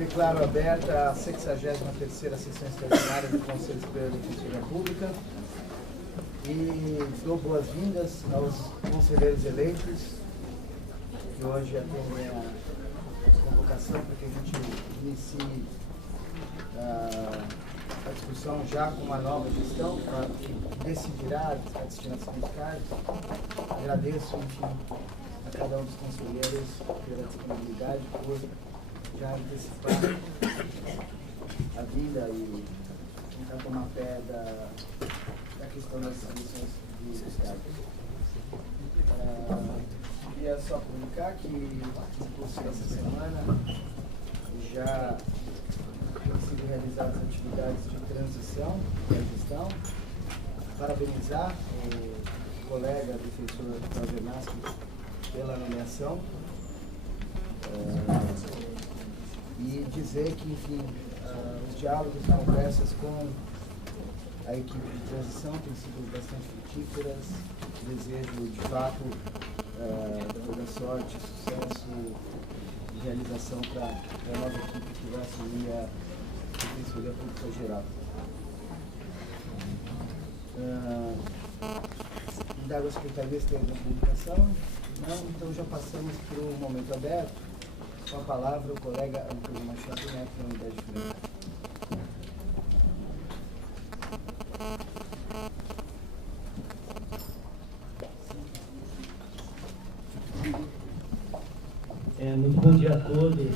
Declaro aberta a 63ª sessão extraordinária do Conselho Superior de Defensoria Pública e dou boas-vindas aos conselheiros eleitos que hoje atendem a convocação para que a gente inicie a discussão já com uma nova gestão que decidirá a destinação dos cargos. Agradeço, enfim, a cada um dos conselheiros pela disponibilidade, por já antecipar a vinda e tentar tomar pé da questão das soluções dos cargos. Queria só comunicar que no curso dessa semana já têm sido realizadas atividades de transição da gestão. Parabenizar o colega defensor Cláudio Nasco pela nomeação. E dizer que, enfim, os diálogos e conversas com a equipe de transição têm sido bastante frutíferas. Desejo, de fato, toda sorte, sucesso e realização para a nova equipe que vai assumir a Defensoria Pública Geral. Indago a Secretaria se tem alguma comunicação? Não, então já passamos para o momento aberto. Com a palavra, o colega Antônio Machado Neto, da Unidade de Franca. Muito bom dia a todos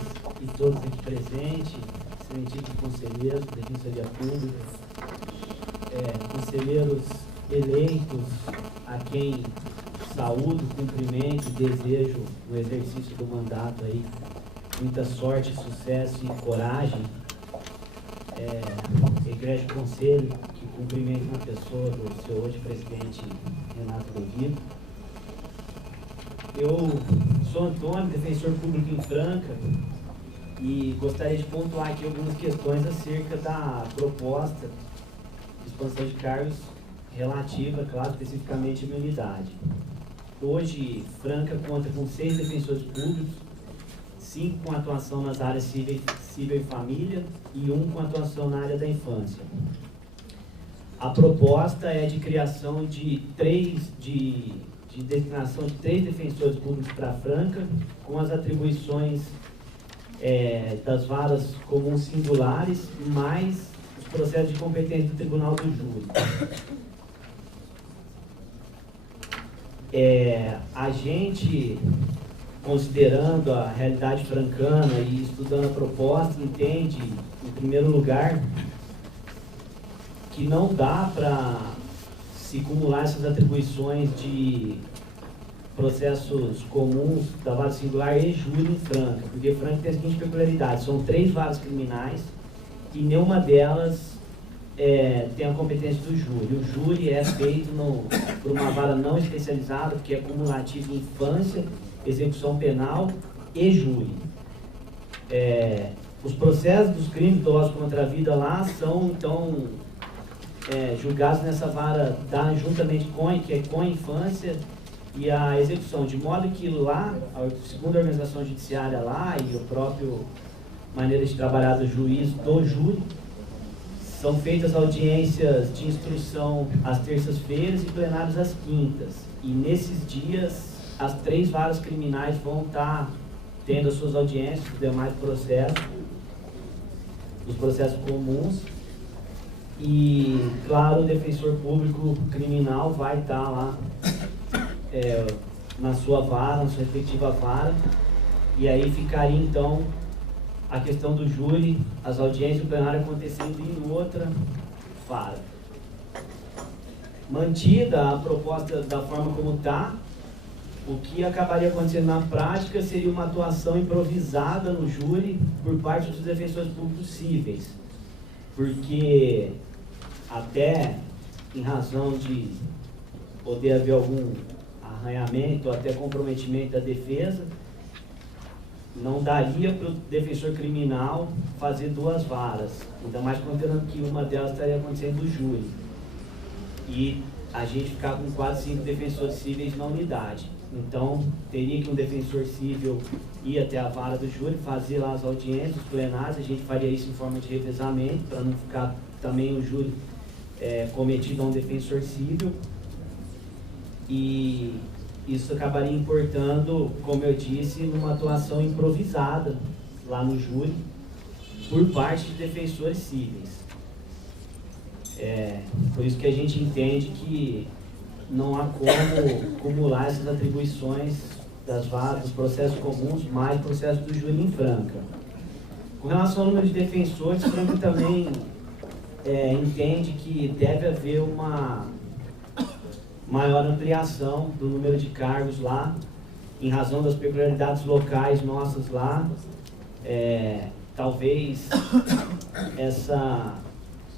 e todos aqui presentes, excelentíssimos conselheiros da Defensoria Pública, conselheiros eleitos, a quem saúdo, cumprimento e desejo no exercício do mandato aí muita sorte, sucesso e coragem. Egresso Conselho, que cumprimento na pessoa do seu hoje presidente Renato Godino. Eu sou Antônio, defensor público em Franca, e gostaria de pontuar aqui algumas questões acerca da proposta de expansão de cargos relativa, claro, especificamente à minha unidade. Hoje, Franca conta com 6 defensores públicos, 5 com atuação nas áreas civil e família e 1 com atuação na área da infância. A proposta é de criação de designação de 3 defensores públicos para Franca, com as atribuições das varas comuns singulares, mais os processos de competência do Tribunal do Júri. A gente, considerando a realidade francana e estudando a proposta, entende, em primeiro lugar, que não dá para se acumular essas atribuições de processos comuns da vara singular e júri em Franca, porque Franca tem a seguinte peculiaridade: são 3 varas criminais e nenhuma delas tem a competência do júri. O júri é feito por uma vara não especializada, que é cumulativa em infância, execução penal e júri. Os processos dos crimes dolosos contra a vida lá são, então, julgados nessa vara juntamente com a infância e a execução, de modo que lá, segundo a organização judiciária lá e a própria maneira de trabalhar do juiz do júri, são feitas audiências de instrução às terças-feiras e plenários às quintas. E nesses dias, as 3 varas criminais vão estar tendo as suas audiências, os demais processos, os processos comuns. E, claro, o defensor público criminal vai estar lá na sua vara, na sua respectiva vara. E aí ficaria, então, a questão do júri, as audiências do plenário acontecendo em outra vara. Mantida a proposta da forma como está, o que acabaria acontecendo na prática seria uma atuação improvisada no júri por parte dos defensores públicos cíveis, porque até em razão de poder haver algum arranhamento ou até comprometimento da defesa, não daria para o defensor criminal fazer 2 varas, ainda mais considerando que uma delas estaria acontecendo do júri. E a gente ficar com quase 5 defensores cíveis na unidade. Então, teria que um defensor civil ir até a vara do júri, fazer lá as audiências, os plenários, a gente faria isso em forma de revezamento, para não ficar também o júri cometido a um defensor civil. E isso acabaria importando, como eu disse, numa atuação improvisada lá no júri, por parte de defensores cíveis. Por isso que a gente entende que não há como acumular essas atribuições das varas, dos processos comuns, mais processo do júri em Franca. Com relação ao número de defensores, Franca também entende que deve haver uma maior ampliação do número de cargos lá, em razão das peculiaridades locais nossas lá. Talvez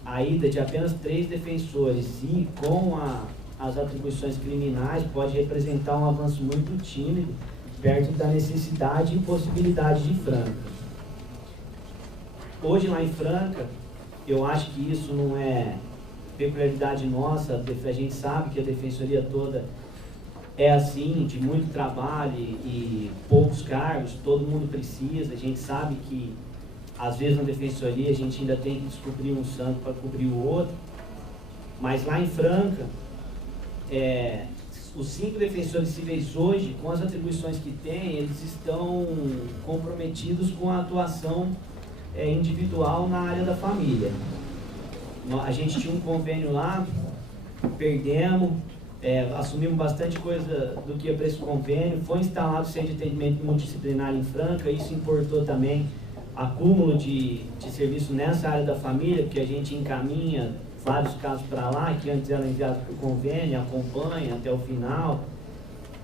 a ida de apenas 3 defensores e com as atribuições criminais pode representar um avanço muito tímido perto da necessidade e possibilidade de Franca. Hoje lá em Franca, eu acho que isso não é peculiaridade nossa, a gente sabe que a defensoria toda é assim, de muito trabalho e poucos cargos, todo mundo precisa, a gente sabe que às vezes na defensoria a gente ainda tem que descobrir um santo para cobrir o outro, mas lá em Franca, os 5 defensores civis hoje, com as atribuições que têm, eles estão comprometidos com a atuação individual na área da família. A gente tinha um convênio lá, perdemos, assumimos bastante coisa do que ia para esse convênio, foi instalado o centro de atendimento multidisciplinar em Franca, isso importou também acúmulo de serviço nessa área da família, porque a gente encaminha vários casos para lá, que antes eram enviados por convênio, acompanha até o final,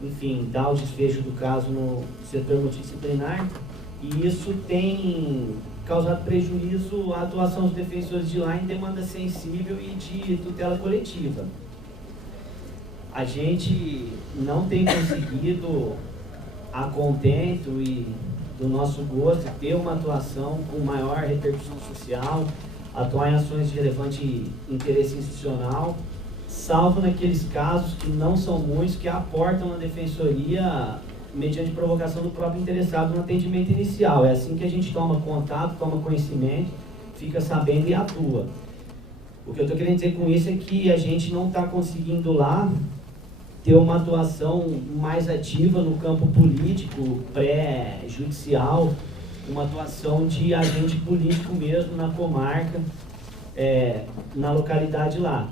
enfim, dá o desfecho do caso no setor multidisciplinar, e isso tem causado prejuízo à atuação dos defensores de lá em demanda sensível e de tutela coletiva. A gente não tem conseguido, a contento e do nosso gosto, ter uma atuação com maior repercussão social, atuar em ações de relevante interesse institucional, salvo naqueles casos que não são muitos, que aportam a defensoria mediante provocação do próprio interessado no atendimento inicial. É assim que a gente toma contato, toma conhecimento, fica sabendo e atua. O que eu estou querendo dizer com isso é que a gente não está conseguindo lá ter uma atuação mais ativa no campo político, pré-judicial, uma atuação de agente político mesmo na comarca, na localidade lá.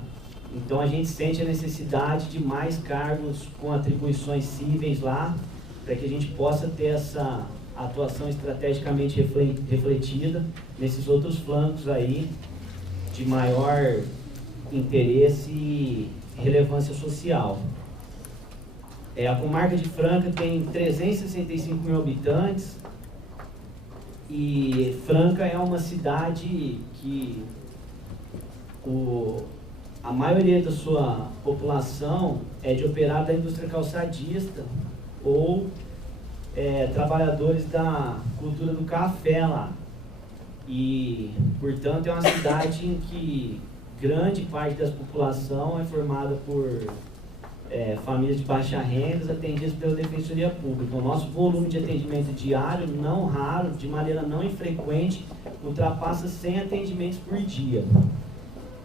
Então a gente sente a necessidade de mais cargos com atribuições cíveis lá, para que a gente possa ter essa atuação estrategicamente refletida nesses outros flancos aí de maior interesse e relevância social. A comarca de Franca tem 365 mil habitantes e Franca é uma cidade que a maioria da sua população é de operário da indústria calçadista ou trabalhadores da cultura do café lá. E, portanto, é uma cidade em que grande parte da população é formada por famílias de baixa renda atendidas pela Defensoria Pública. O nosso volume de atendimento diário, não raro, de maneira não infrequente, ultrapassa 100 atendimentos por dia.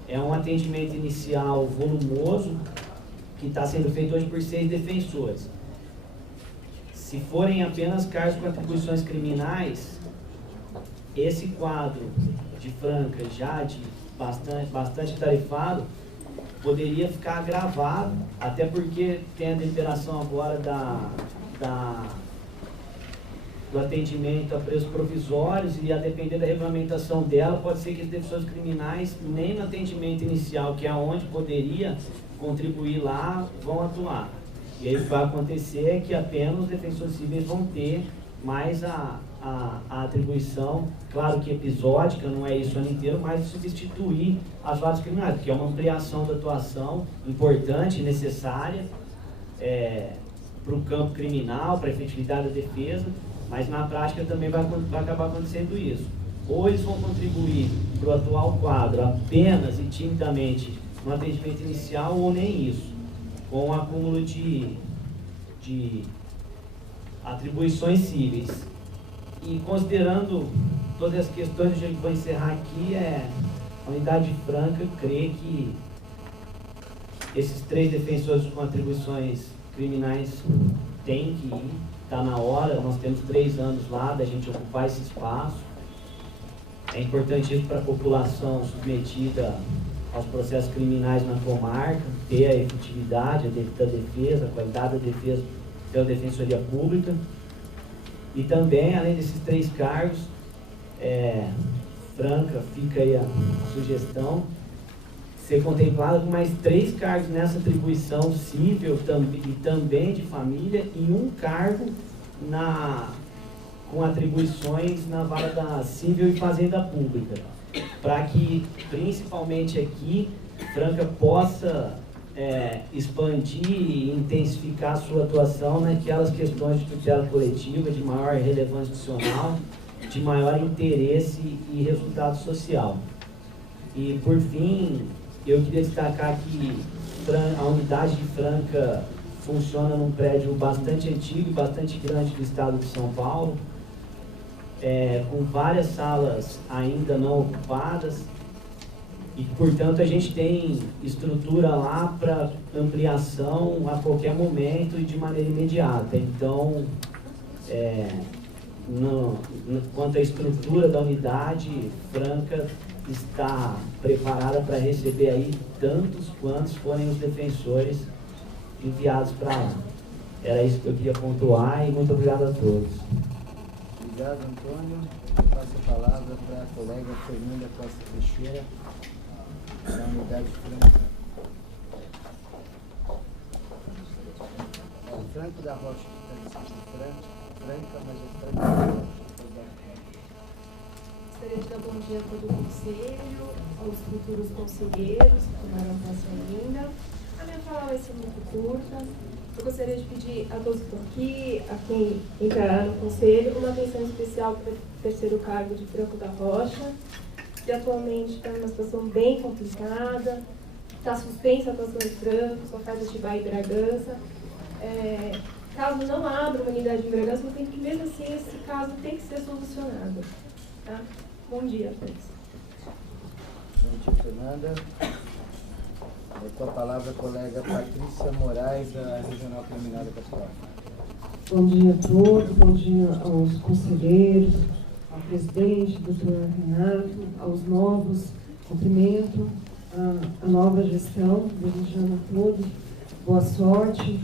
É um atendimento inicial volumoso que está sendo feito hoje por 6 defensores. Se forem apenas cargos com atribuições criminais, esse quadro de Franca, já de bastante tarifado, poderia ficar agravado, até porque tem a deliberação agora do atendimento a preços provisórios e, a depender da regulamentação dela, pode ser que os defensores criminais, nem no atendimento inicial, que é onde poderia contribuir lá, vão atuar. E aí o que vai acontecer é que apenas os defensores civis vão ter mais a atribuição, claro que episódica, não é isso o ano inteiro, mas de substituir as varas criminais, que é uma ampliação da atuação importante e necessária para o campo criminal, para a efetividade da defesa, mas na prática também vai acabar acontecendo isso. Ou eles vão contribuir para o atual quadro apenas e timidamente no atendimento inicial, ou nem isso, com o acúmulo de de atribuições cíveis. E considerando todas as questões, a gente vai encerrar aqui, a unidade franca crê que esses 3 defensores com atribuições criminais têm que ir, está na hora, nós temos 3 anos lá da gente ocupar esse espaço. É importante isso para a população submetida aos processos criminais na comarca, ter a efetividade da defesa, a qualidade da defesa pela Defensoria Pública. E também, além desses 3 cargos, franca, fica aí a sugestão, ser contemplada com mais 3 cargos nessa atribuição civil e também de família, e 1 cargo com atribuições na vara da civil e fazenda pública, para que, principalmente aqui, Franca possa expandir e intensificar a sua atuação naquelas questões de tutela coletiva, de maior relevância institucional, de maior interesse e resultado social. E, por fim, eu queria destacar que a unidade de Franca funciona num prédio bastante antigo e bastante grande do estado de São Paulo, com várias salas ainda não ocupadas, e, portanto, a gente tem estrutura lá para ampliação a qualquer momento e de maneira imediata. Então, quanto à estrutura da unidade, Franca está preparada para receber aí tantos quantos forem os defensores enviados para lá. Era isso que eu queria pontuar, e muito obrigado a todos. Obrigado, Antônio. Eu passo a palavra para a colega Fernanda Costa Teixeira, da unidade Franca. Franco da Rocha, que está escrito Franca, mas é Franca da Rocha. Gostaria de dar bom dia a todo o conselho, aos futuros conselheiros que tomaram posse ainda. A minha fala vai ser muito curta. Eu gostaria de pedir a todos que estão aqui, a quem entrará no conselho, uma atenção especial para o terceiro cargo de Franco da Rocha, que atualmente está numa situação bem complicada, está suspensa a atuação de Franco, só faz Atibaia e Bragança. Caso não abra uma unidade em Bragança, eu tenho que, mesmo assim, esse caso tem que ser solucionado. Tá? Bom dia a todos. Bom dia, Fernanda. Com a palavra a colega Patrícia Moraes, da Regional Criminal da Capital. Bom dia a todos, bom dia aos conselheiros, ao presidente, doutor Renato, aos novos, cumprimento a nova gestão, desejando a todos boa sorte,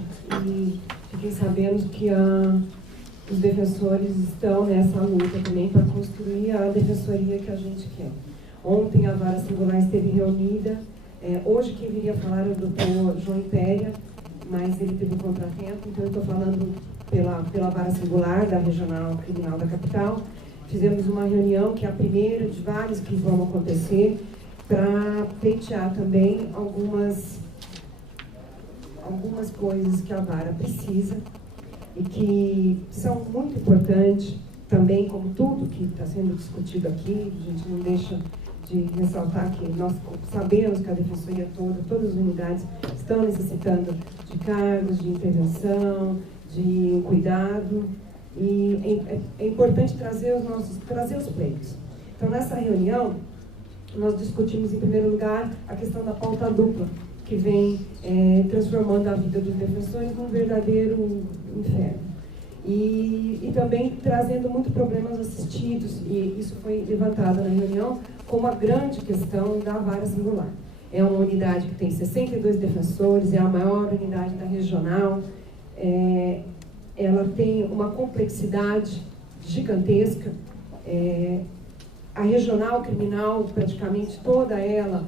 e fiquem sabendo que os defensores estão nessa luta também para construir a defensoria que a gente quer. Ontem a vara singular esteve reunida. Hoje quem viria falar é o doutor João Impéria, mas ele teve um contratempo, então eu estou falando pela vara singular da Regional Criminal da Capital. Fizemos uma reunião, que é a primeira de várias que vão acontecer, para pleitear também algumas coisas que a vara precisa e que são muito importantes também, como tudo que está sendo discutido aqui. A gente não deixa de ressaltar que nós sabemos que a Defensoria todas as unidades estão necessitando de cargos, de intervenção, de um cuidado, e é importante trazer os pleitos. Então, nessa reunião, nós discutimos, em primeiro lugar, a questão da pauta dupla, que vem transformando a vida dos defensores num verdadeiro inferno. E também trazendo muitos problemas assistidos, e isso foi levantado na reunião como a grande questão da vara singular. É uma unidade que tem 62 defensores, é a maior unidade da regional, ela tem uma complexidade gigantesca. A regional criminal, praticamente toda ela,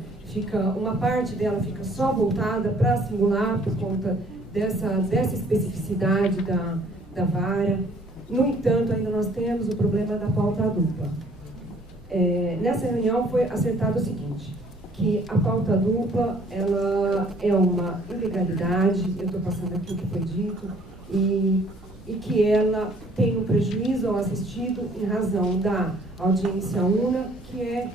uma parte dela fica só voltada para a singular por conta dessa especificidade da vara. No entanto, ainda nós temos o problema da pauta dupla. Nessa reunião foi acertado o seguinte, que a pauta dupla ela é uma ilegalidade, eu estou passando aqui o que foi dito, e que ela tem um prejuízo ao assistido em razão da audiência una, que é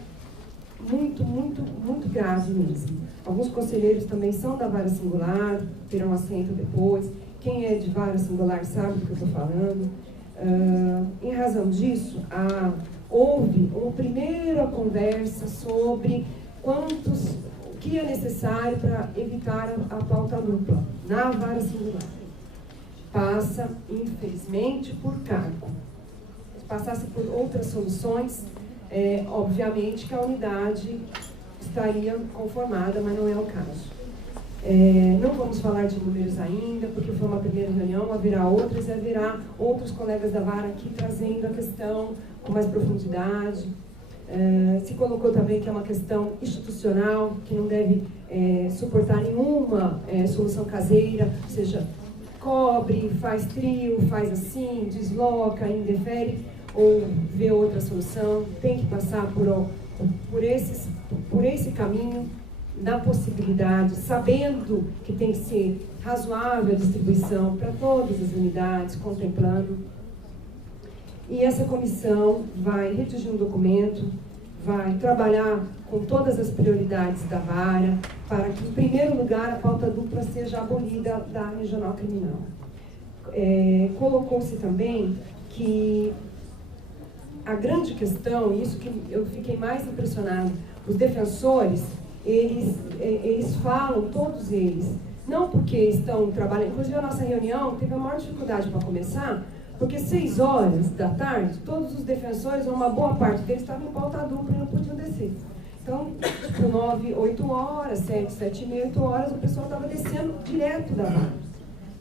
muito, muito, muito grave mesmo. Alguns conselheiros também são da vara singular, terão assento depois, Quem é de vara singular sabe do que eu estou falando. Em razão disso, houve uma primeira conversa sobre o que é necessário para evitar a pauta dupla na vara singular. Passa, infelizmente, por cargo. Se passasse por outras soluções, obviamente que a unidade estaria conformada, mas não é o caso. Não vamos falar de números ainda, porque foi uma primeira reunião, haverá outras e haverá outros colegas da vara aqui trazendo a questão com mais profundidade. Se colocou também que é uma questão institucional, que não deve suportar nenhuma solução caseira, ou seja, cobre, faz trio, faz assim, desloca, indefere, ou vê outra solução. Tem que passar por esse caminho da possibilidade, sabendo que tem que ser razoável a distribuição para todas as unidades, contemplando. E essa comissão vai redigir um documento, vai trabalhar com todas as prioridades da vara, para que, em primeiro lugar, a pauta dupla seja abolida da regional criminal. Colocou-se também que a grande questão, isso que eu fiquei mais impressionado, os defensores, eles falam, todos eles, não porque estão trabalhando, inclusive a nossa reunião teve a maior dificuldade para começar, porque 6 horas da tarde, todos os defensores, ou uma boa parte deles, estavam em pauta dupla e não podiam descer. Então, tipo, 9, 8 horas, 7, 7 e meia, 8 horas, o pessoal estava descendo direto da vara.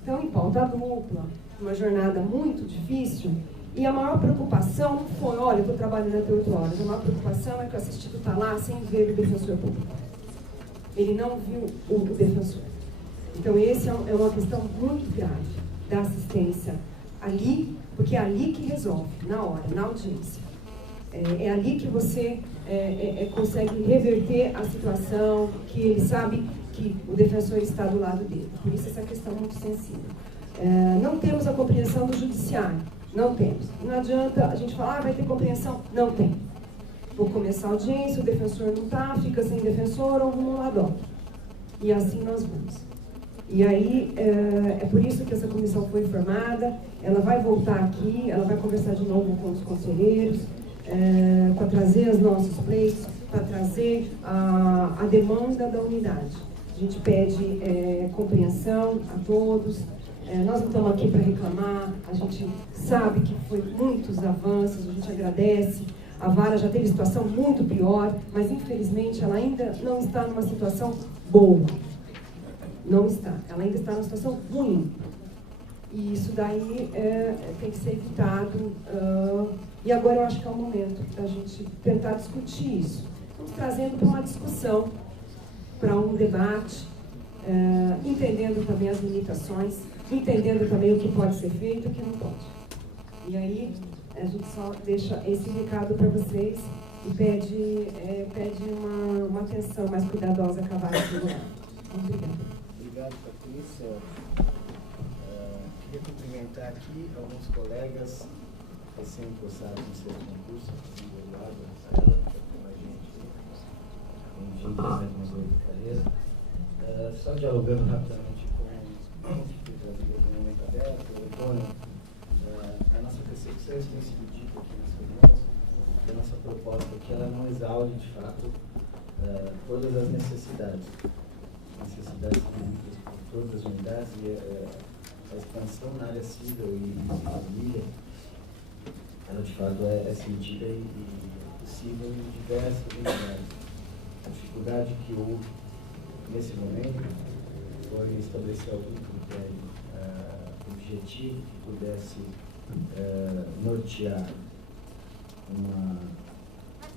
Então, em pauta dupla, uma jornada muito difícil, e a maior preocupação não foi, olha, eu estou trabalhando até 8 horas, a maior preocupação é que o assistido está lá sem ver o defensor público. Ele não viu o defensor. Então, essa é uma questão muito grave da assistência ali, porque é ali que resolve, na hora, na audiência. É ali que você consegue reverter a situação, que ele sabe que o defensor está do lado dele. Por isso essa questão é muito sensível. Não temos a compreensão do judiciário, não temos. Não adianta a gente falar, vai ter compreensão, não tem. Vou começar a audiência, o defensor não está, fica sem defensor, ou rumo lá DOC. E assim nós vamos. E aí, é por isso que essa comissão foi formada, ela vai voltar aqui, ela vai conversar de novo com os conselheiros, para trazer os nossos pleitos, para trazer a demanda da unidade. A gente pede compreensão a todos, nós não estamos aqui para reclamar, a gente sabe que foi muitos avanços, a gente agradece. A vara já teve situação muito pior, mas infelizmente ela ainda não está numa situação boa. Não está. Ela ainda está numa situação ruim. E isso daí tem que ser evitado. E agora eu acho que é o momento da gente tentar discutir isso. Estamos trazendo para uma discussão, para um debate, entendendo também as limitações, entendendo também o que pode ser feito e o que não pode. E aí, a gente só deixa esse recado para vocês e pede uma atenção mais cuidadosa com a vara singular. Obrigada. Obrigado, Patrícia. Queria cumprimentar aqui alguns colegas recém-impulsados no seu concurso, inclusive o Eduardo, a Rafaela, que está com a gente, tem 27 anos de carreira. Só dialogando rapidamente com o que trazia no momento aberto, o Antônio, a nossa percepção, isso tem sido dito aqui nas reuniões, que a nossa proposta aqui ela não exaure, de fato, todas as necessidades públicas por todas as unidades, e a expansão na área civil e família, ela de fato é sentida e possível em diversas unidades. A dificuldade que houve nesse momento foi estabelecer algum critério objetivo que pudesse nortear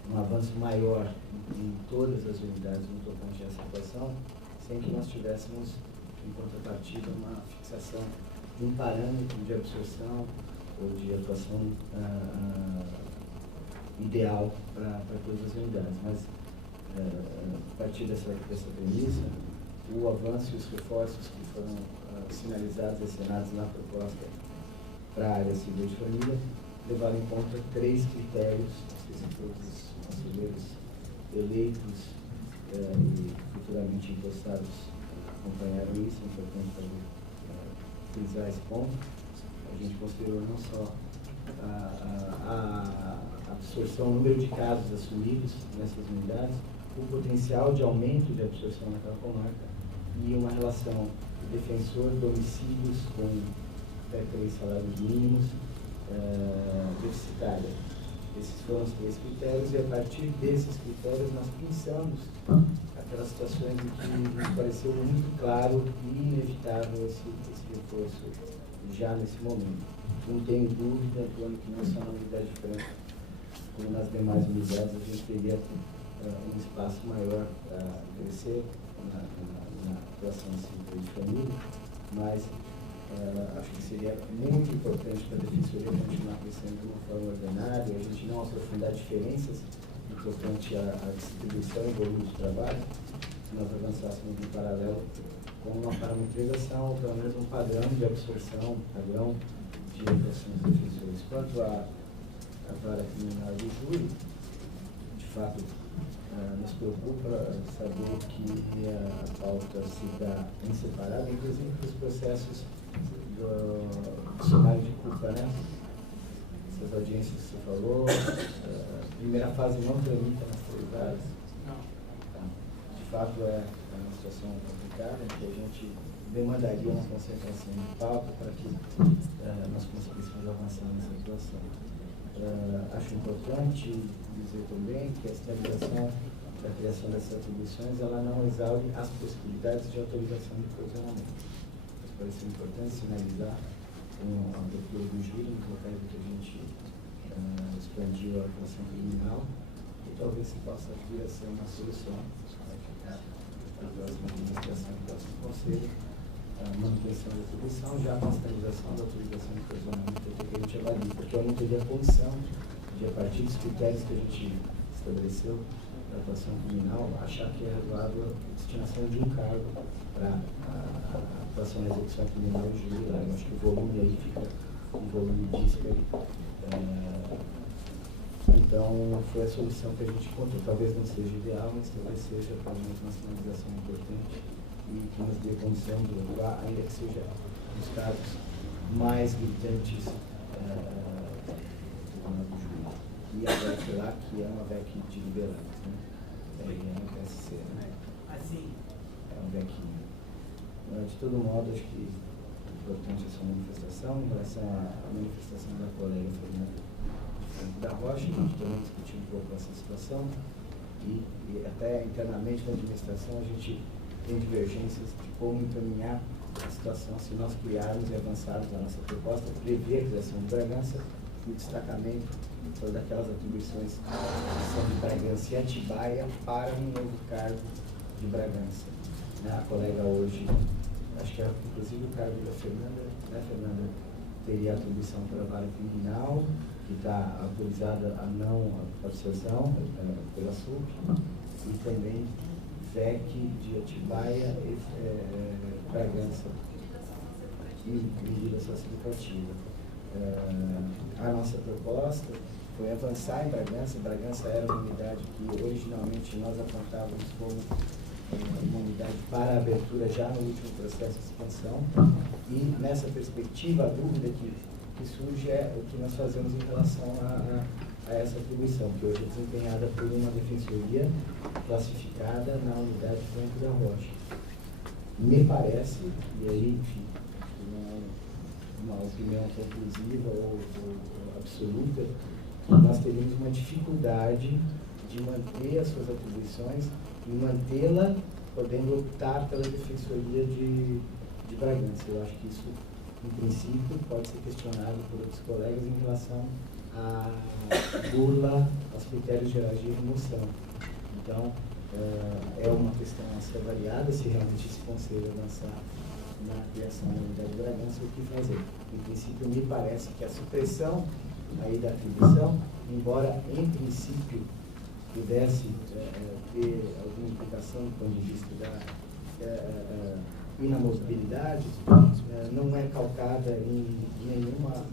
um avanço maior em todas as unidades no tocante a essa situação, sem que nós tivéssemos, em contrapartida, uma fixação de um parâmetro de absorção ou de atuação ideal para todas as unidades. Mas, a partir dessa premissa, o avanço e os reforços que foram sinalizados e assinados na proposta para a área civil de família levaram em conta 3 critérios, não sei se todos os conselheiros eleitos e futuramente empossados acompanharam isso, é importante frisar esse ponto. A gente considerou não só a absorção, o número de casos assumidos nessas unidades, o potencial de aumento de absorção naquela comarca e uma relação defensor-domicílios com até 3 salários mínimos deficitária. Esses foram os 3 critérios e a partir desses critérios nós pensamos aquelas situações em que nos pareceu muito claro e inevitável esse reforço já nesse momento. Não tenho dúvida, Antônio, que não só na unidade franca, como nas demais unidades, a gente teria um espaço maior para crescer na atuação de família, mas acho que seria muito importante para a Defensoria continuar crescendo de uma forma ordenada e a gente não aprofundar diferenças importante a distribuição e volume de trabalho, se nós avançássemos em paralelo com uma parametrização, ou pelo menos um padrão de absorção, padrão de atuação dos defensores. Quanto à vara criminal de júri, de fato, nos preocupa saber que a pauta se dá em separado, inclusive os processos do sumário de culpa, né? Essas audiências que você falou, a primeira fase não tramita nas 3 áreas. De fato, é uma situação complicada, em que a gente demandaria uma concentração de pauta para que nós conseguíssemos avançar nessa situação. Acho importante dizer também que a sinalização da criação dessas atribuições ela não exaure as possibilidades de autorização de provisionamento. Mas parece importante sinalizar com a abertura do júri nos locais em que a gente expandiu a atuação criminal e talvez se possa vir a ser uma solução para a próxima administração e próximo conselho, a manutenção da atribuição, já a sinalização da autorização de provisionamento que a gente avalia, porque eu não teria condição de, a partir dos critérios que a gente estabeleceu da atuação criminal, achar que é razoável a destinação de um cargo para a atuação na execução criminal e júri. Eu acho que o volume aí fica um volume dísparo. Então, foi a solução que a gente encontrou. Talvez não seja ideal, mas talvez seja para uma sinalização importante e que nos dê condição de atuar, ainda que seja nos casos mais gritantes do júri. E a VEC lá, que é uma VEC de liberados, né? É um PSC, né? É um VEC. De todo modo, acho que é importante essa manifestação. Em relação à manifestação da colega Fernanda da Rocha, a gente também discutiu um pouco essa situação e até internamente na administração a gente tem divergências de como encaminhar a situação se nós criarmos e avançarmos a nossa proposta, prever a criação de Bragança e o destacamento daquelas atribuições que são de Bragança e Atibaia para um novo cargo de Bragança. A colega hoje, acho que é inclusive o cargo da Fernanda, né, Fernanda? Teria atribuição para a vara criminal, que está autorizada a não absorção pela SUP, e também VEC de Atibaia e Bragança, e medida facilitativa. A nossa proposta foi avançar em Bragança. Bragança era uma unidade que originalmente nós apontávamos como uma unidade para a abertura já no último processo de expansão, e nessa perspectiva a dúvida que surge é o que nós fazemos em relação a essa atribuição, que hoje é desempenhada por uma defensoria classificada na unidade Franco da Rocha. Me parece, e aí, enfim, uma opinião conclusiva ou absoluta, que nós teríamos uma dificuldade de manter as suas atribuições e mantê-la podendo optar pela defensoria de Bragança. Eu acho que isso, em princípio, pode ser questionado por outros colegas em relação à burla aos critérios gerais de remoção. Então, é uma questão a ser avaliada se realmente esse conselho avançar na criação da unidade de Bragança, o que fazer. Em princípio, me parece que a supressão aí da atribuição, embora em princípio pudesse ter alguma implicação do ponto de vista da inamovibilidade, não é calcada em nenhuma,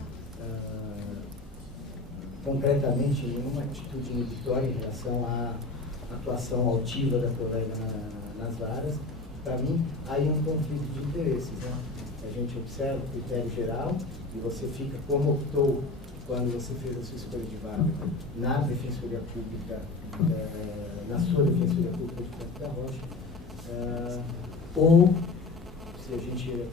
concretamente, em nenhuma atitude inibitória em relação à atuação altiva da colega nas varas. Para mim, aí é um conflito de interesses, né? a gente observa o critério geral e você fica como optou quando você fez a sua escolha de vaga na Defensoria Pública, na sua Defensoria Pública de Franco da Rocha, ou, se a gente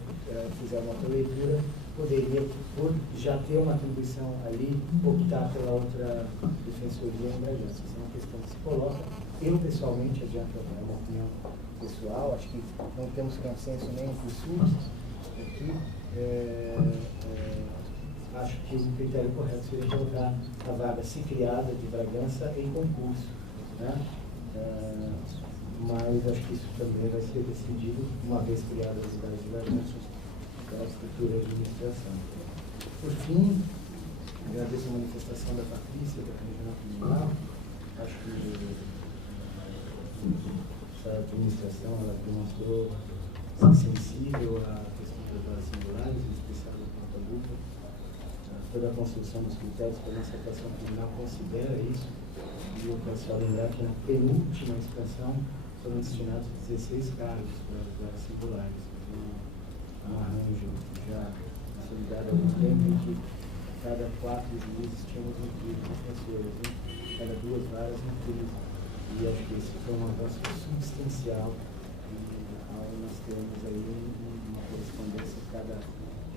fizer uma outra leitura, poderia, por já ter uma atribuição ali, optar pela outra Defensoria em Bragança. Essa é uma questão que se coloca. Eu, pessoalmente, adianto, é uma opinião pessoal, acho que não temos consenso nem entre os surdos aqui. Acho que o critério correto seria colocar a vaga, se criada, de Bragança em concurso, né? Mas acho que isso também vai ser decidido, uma vez criada a cidade de Bragança, pela estrutura de administração. Por fim, agradeço a manifestação da Patrícia, da Regional Criminal. Acho que essa administração ela demonstrou ser sensível à questão das vagas singulares, em especial da conta dupla. Toda a construção dos critérios para a nossa atuação criminal considera isso. E eu quero só lembrar que na penúltima expansão foram destinados 16 cargos para as vagas singulares. Um arranjo já consolidado há algum tempo em que cada 4 juízes tínhamos um trio de defensores, né? Cada 2 varas um trio. E acho que esse foi um avanço substancial e nós temos aí uma correspondência de cada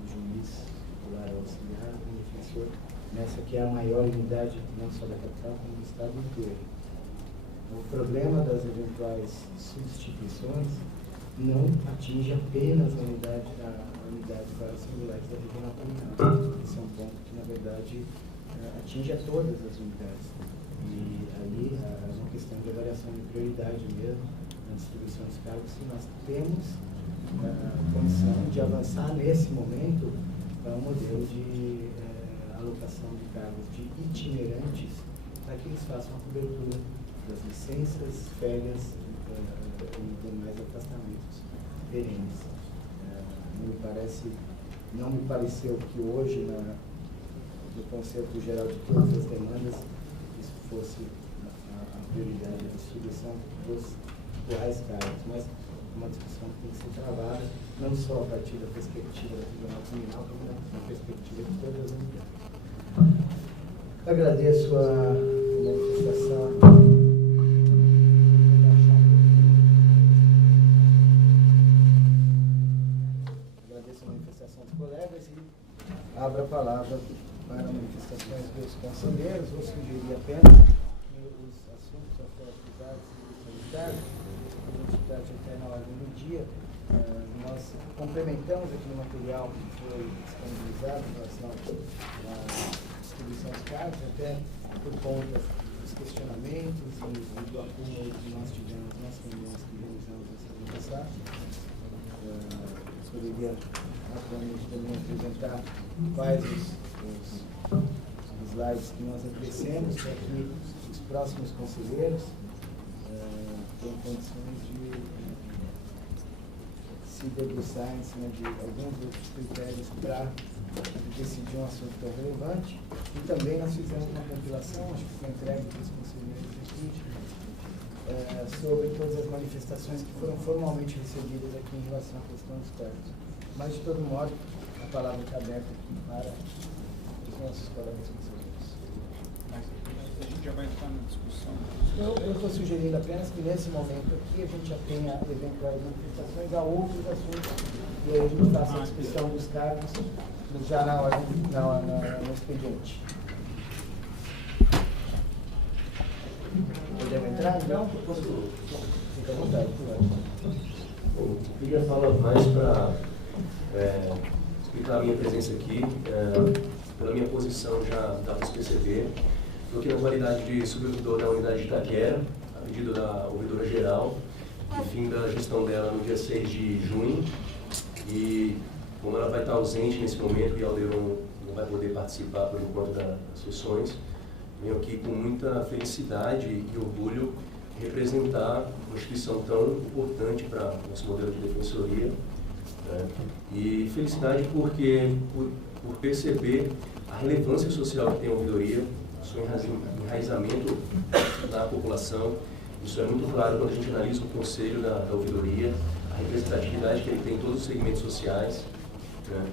juiz titular auxiliar, um defensor, nessa que é a maior unidade não só da capital, como do estado inteiro. O problema das eventuais substituições não atinge apenas a unidade de vagas singulares da Regional Criminal. Esse é um ponto que, na verdade, atinge a todas as unidades. E ali é uma questão de avaliação de prioridade mesmo, na distribuição dos cargos, se nós temos a condição de avançar nesse momento para um modelo de alocação de cargos de itinerantes, para que eles façam a cobertura das licenças, férias e demais afastamentos perenes. Não me pareceu que hoje, no conceito geral de todas as demandas, isso fosse a prioridade da distribuição dos atuais cargos, mas uma discussão que tem que ser travada, não só a partir da perspectiva da Tribunal Criminal, como da perspectiva de todas as unidades. Agradeço a manifestação. Abro a palavra para manifestações dos conselheiros. Vou sugerir apenas que os assuntos autorizados e militares, que a gente trate até na ordem do dia, nós complementamos aqui no material que foi disponibilizado em relação à distribuição dos cargos, até por conta dos questionamentos e do acúmulo que nós tivemos nas reuniões que realizamos na semana passada. Poderia rapidamente também apresentar quais os slides que nós oferecemos para que os próximos conselheiros tenham condições de se debruçar em cima de alguns outros critérios para decidir um assunto tão relevante. E também nós fizemos uma compilação, acho que foi entregue para os conselheiros aqui, sobre todas as manifestações que foram formalmente recebidas aqui em relação à questão dos cargos. Mas, de todo modo, a palavra está aberta aqui para os nossos colegas conselheiros. A gente já vai entrar na discussão. Eu estou sugerindo apenas que, nesse momento aqui, a gente já tenha eventuais manifestações a outros assuntos, e aí a gente faça a discussão dos cargos já na hora, no expediente. Podemos entrar, então? Fica à vontade, Eu queria falar mais para explicar a minha presença aqui. Pela minha posição já dá para se perceber. Estou aqui na qualidade de subouvidor da unidade de Itaquera, a pedido da ouvidora geral, no fim da gestão dela no dia 6 de junho. E como ela vai estar ausente nesse momento e a Alderon não vai poder participar por enquanto das sessões, venho aqui com muita felicidade e orgulho representar uma instituição tão importante para o nosso modelo de defensoria. E felicidade porque por perceber a relevância social que tem a ouvidoria, o seu enraizamento na população. Isso é muito claro quando a gente analisa o conselho da ouvidoria, a representatividade que ele tem em todos os segmentos sociais. né?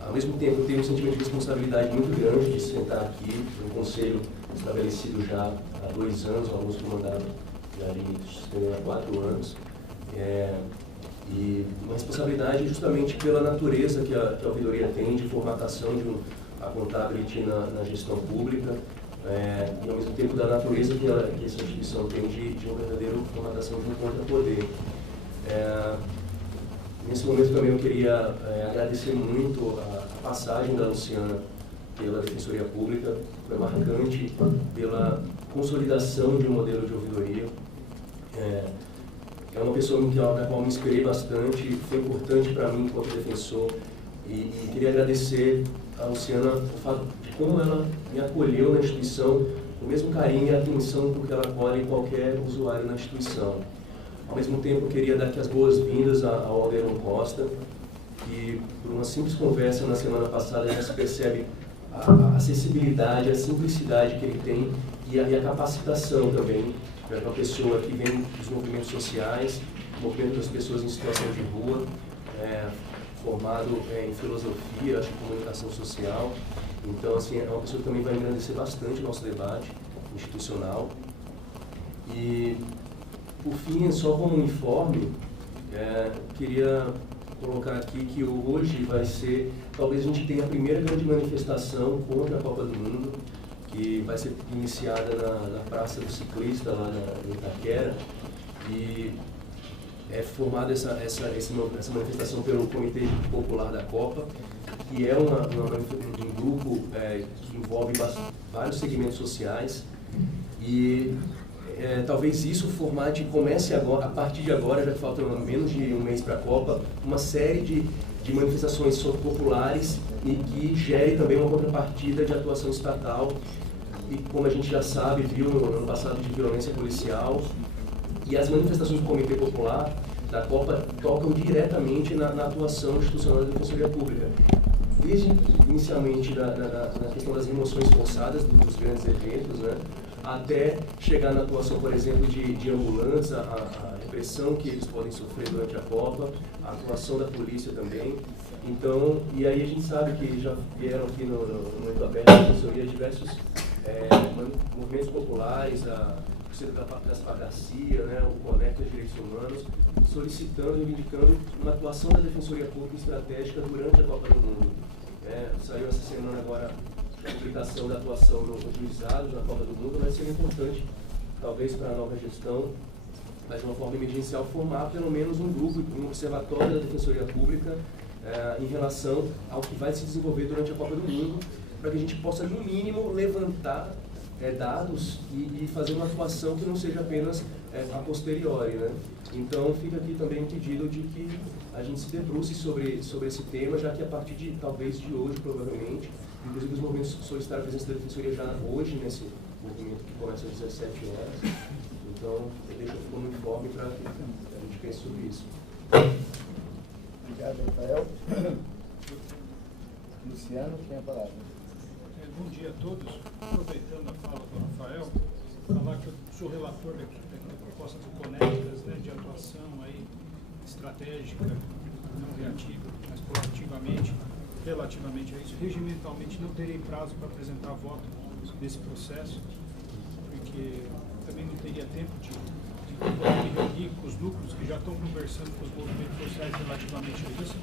Ao mesmo tempo, eu tenho um sentimento de responsabilidade muito grande de sentar aqui no conselho estabelecido já há 2 anos, alguns que mandaram já de há 4 anos. E uma responsabilidade justamente pela natureza que a ouvidoria tem de formatação de a contabilidade na gestão pública, e ao mesmo tempo da natureza que essa instituição tem de uma verdadeira formatação de um contrapoder. Nesse momento também eu queria agradecer muito a passagem da Luciana pela Defensoria Pública, foi marcante pela consolidação de um modelo de ouvidoria. É uma pessoa na qual me inspirei bastante, foi importante para mim enquanto defensor, e queria agradecer a Luciana o fato de como ela me acolheu na instituição, o mesmo carinho e atenção com que ela acolhe qualquer usuário na instituição. Ao mesmo tempo, eu queria dar aqui as boas-vindas ao Alderon Costa, que por uma simples conversa na semana passada já se percebe a acessibilidade, a simplicidade que ele tem e a capacitação também. É uma pessoa que vem dos movimentos sociais, movimento das pessoas em situação de rua, formado em filosofia, acho que comunicação social. Então, assim, é uma pessoa que também vai engrandecer bastante o nosso debate institucional. E, por fim, só como um informe, queria colocar aqui que hoje vai ser, talvez a gente tenha a primeira grande manifestação contra a Copa do Mundo, que vai ser iniciada na Praça do Ciclista, lá em Itaquera, e é formada essa manifestação pelo Comitê Popular da Copa, que é um grupo que envolve vários segmentos sociais, e talvez isso comece agora, a partir de agora, já falta menos de um mês para a Copa, uma série de manifestações populares e que gere também uma contrapartida de atuação estatal, e como a gente já sabe, viu no ano passado, de violência policial. E as manifestações do Comitê Popular da Copa tocam diretamente na atuação institucional da Defensoria Pública. Desde inicialmente na questão das remoções forçadas dos grandes eventos, né, até chegar na atuação, por exemplo, de ambulantes, a repressão que eles podem sofrer durante a Copa, a atuação da polícia também. Então, e aí a gente sabe que já vieram aqui no momento aberto da Defensoria diversos movimentos populares, a torcida das Pagacia, né, o Conecta Direitos Humanos, solicitando e reivindicando uma atuação da Defensoria Pública estratégica durante a Copa do Mundo. Saiu essa semana agora a publicação da atuação nos juizados na Copa do Mundo. Vai ser importante, talvez para a nova gestão, mas de uma forma emergencial, formar pelo menos um grupo, um observatório da Defensoria Pública em relação ao que vai se desenvolver durante a Copa do Mundo, para que a gente possa, no mínimo, levantar dados e fazer uma atuação que não seja apenas a posteriori, né? Então, fica aqui também um pedido de que a gente se debruce sobre esse tema, já que a partir de, talvez, de hoje, provavelmente, inclusive os movimentos solicitaram a presença da Defensoria já hoje, nesse movimento que começa às 17 horas. Então, eu deixo como informe para que a gente pense sobre isso. Obrigado, Rafael. Luciano, tem a palavra. Bom dia a todos. Aproveitando a fala do Rafael, falar que eu sou relator da proposta do Conectas, né, de atuação aí, estratégica, não reativa, mas proativamente, relativamente a isso. Regimentalmente não terei prazo para apresentar voto nesse processo, porque também não teria tempo de me reunir com os núcleos que já estão conversando com os movimentos sociais relativamente a isso.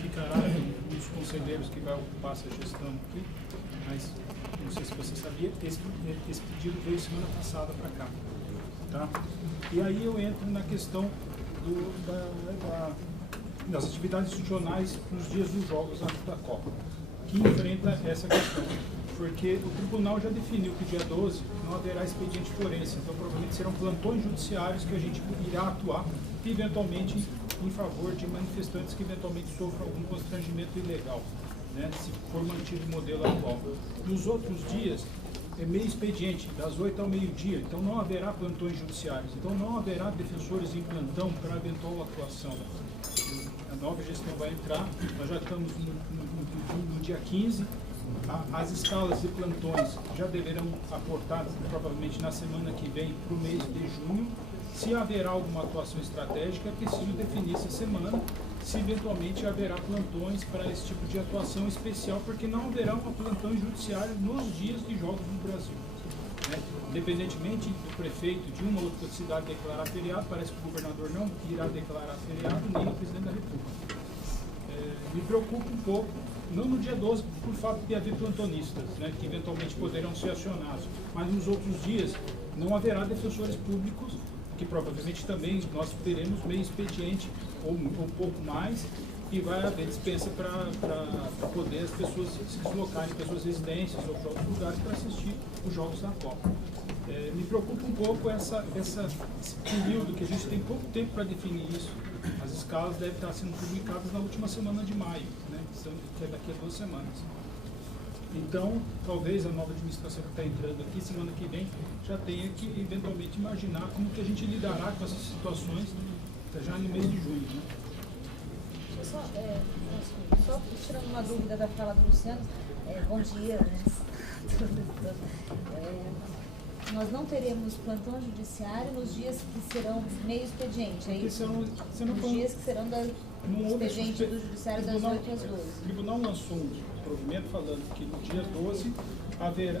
Ficará um dos conselheiros que vai ocupar essa gestão aqui, mas não sei se você sabia, esse pedido veio semana passada para cá. Tá? E aí eu entro na questão das atividades institucionais nos dias dos jogos da Copa, que enfrenta essa questão. Porque o tribunal já definiu que dia 12 não haverá expediente forense, então provavelmente serão plantões judiciários que a gente irá atuar, eventualmente em favor de manifestantes que eventualmente sofram algum constrangimento ilegal, né, se for mantido o modelo atual. Nos outros dias, é meio expediente, das 8 ao meio-dia, então não haverá plantões judiciários, então não haverá defensores em plantão para eventual atuação. A nova gestão vai entrar, nós já estamos no dia 15, as escalas de plantões já deverão aportar, provavelmente na semana que vem, para o mês de junho. Se haverá alguma atuação estratégica, é preciso definir essa semana. se eventualmente haverá plantões para esse tipo de atuação especial, porque não haverá um plantão judiciário nos dias de jogos no Brasil. Né? Independentemente do prefeito de uma ou outra cidade declarar feriado, parece que o governador não irá declarar feriado, nem o presidente da República. Me preocupa um pouco, não no dia 12, por fato de haver plantonistas, né, que eventualmente poderão ser acionados, mas nos outros dias não haverá defensores públicos, que provavelmente também nós teremos meio expediente ou um pouco mais, e vai haver dispensa para poder as pessoas se deslocarem para suas residências ou para outros lugares para assistir os jogos da Copa. Me preocupa um pouco esse período, que a gente tem pouco tempo para definir isso. As escalas devem estar sendo publicadas na última semana de maio, né, que é daqui a 2 semanas. Então, talvez a nova administração que está entrando aqui, semana que vem, já tenha que eventualmente imaginar como que a gente lidará com essas situações já no mês de junho. Né? Só tirando uma dúvida da fala do Luciano, bom dia, né? Nós não teremos plantão judiciário nos dias que serão meio expediente, é isso? Nos dias que serão expediente do judiciário das 8 às 12. O tribunal lançou um provimento falando que no dia 12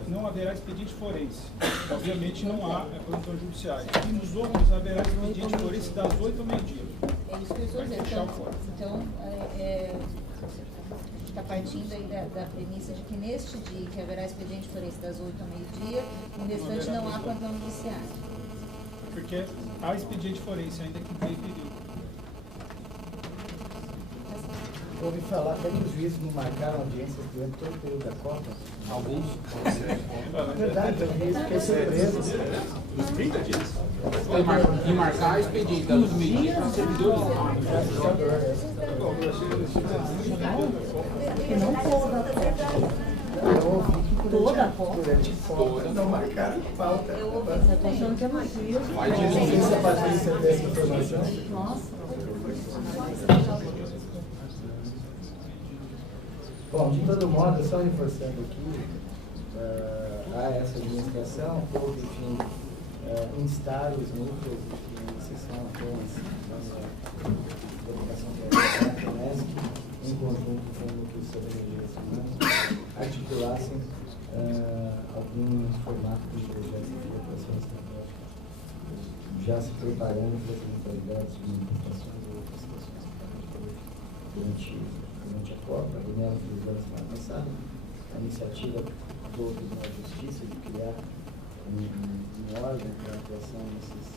não haverá expediente forense. Obviamente não há plantão judiciário. E nos outros haverá expediente forense das 8 ao meio-dia. É isso que eu estou dizendo. Então, a gente está partindo aí da premissa de que neste dia que haverá expediente forense das 8 ao meio-dia, no restante não há plantão judiciário. Porque há expediente forense ainda que tem período. Ouvi falar até que os juízes não marcaram audiências durante todo o período da Copa. Alguns. É verdade, eu vi isso, fiquei surpreso. Nos 30 dias. E marcar expediente das 8 meio-dia para os servidores. Não toda Eu ouvi que toda a Copa. durante a Copa não marcaram pauta. Eu ouvi essa questão que é mais isso. Vai de Não sei se a Patrícia tem essa informação. Nossa. Bom, de todo modo, só reforçando aqui, a essa administração, por, enfim, instar os núcleos que se são apenas da educação da Unesc, em conjunto com o núcleo de soberania humanas, articulassem algum formato de projetos de atuação estratégica, já se preparando para as eventualidades de manifestações ou outras situações durante a Copa. A Daniela fez semana passada a iniciativa do Tribunal de Justiça de criar um órgão para a atuação nesses.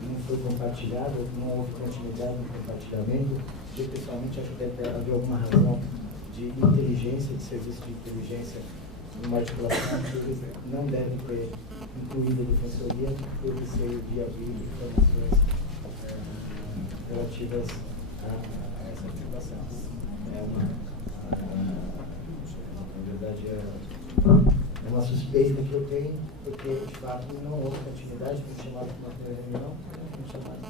Não foi compartilhado, não houve continuidade no compartilhamento. Eu, pessoalmente, acho que deve haver alguma razão de inteligência, de serviço de inteligência, numa articulação que eles não devem ter incluído a defensoria por receio de abrir informações relativas a essa articulação. Na verdade, é uma suspeita que eu tenho, porque de fato não houve continuidade, foi chamado para uma primeira reunião, foi chamado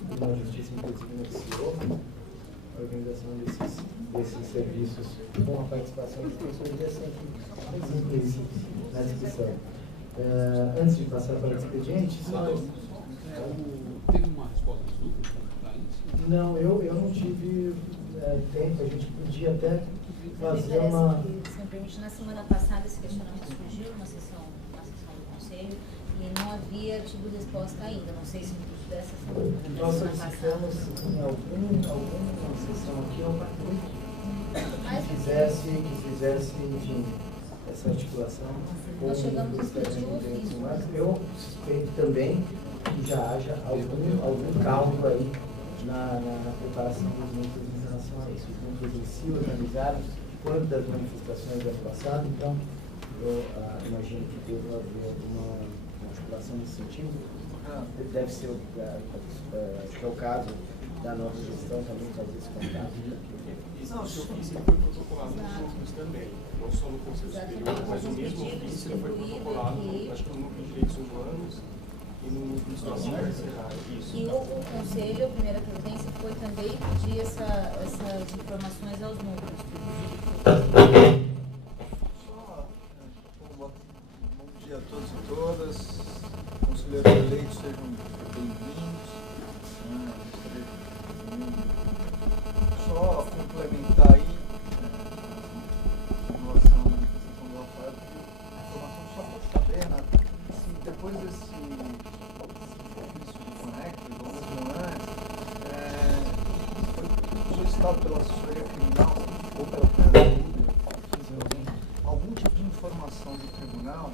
o Tribunal de Justiça, inclusive, iniciou a organização desses serviços com a participação de defensoria sempre implícita na discussão. Antes de passar para o expediente, só. Teve uma resposta para isso? Não, eu não tive tempo, a gente podia até fazer uma. Se me permite, na semana passada esse questionamento surgiu na sessão do Conselho e não havia tido resposta ainda. Não sei se no curso dessa semana. Nós solicitamos em alguma sessão aqui ao Patrício que fizesse, enfim, essa articulação com Nós chegamos o a discutir o Direitos ofício. Humanos. Eu suspeito também que já haja algum cálculo aí na preparação dos núcleos em relação a isso. Os núcleos em si organizaram quanto das manifestações do ano passado, então eu imagino que deve haver alguma articulação nesse sentido. Deve ser, acho que é o caso da nova gestão também fazer esse contato. Não, o seu ofício foi protocolado nos núcleos também, não só no Conselho Superior, mas o mesmo ofício já foi protocolado, acho que no Núcleo de Direitos Humanos e no Núcleo de Situação Carcerária. E o Conselho, a primeira presidência, foi também pedir essas informações aos núcleos. Bom dia a todos e todas. Conselheiros eleitos, sejam bem-vindos. depois desse conecto, ou mesmo antes, foi solicitado pela assessoria criminal ou pela pública algum tipo de informação do tribunal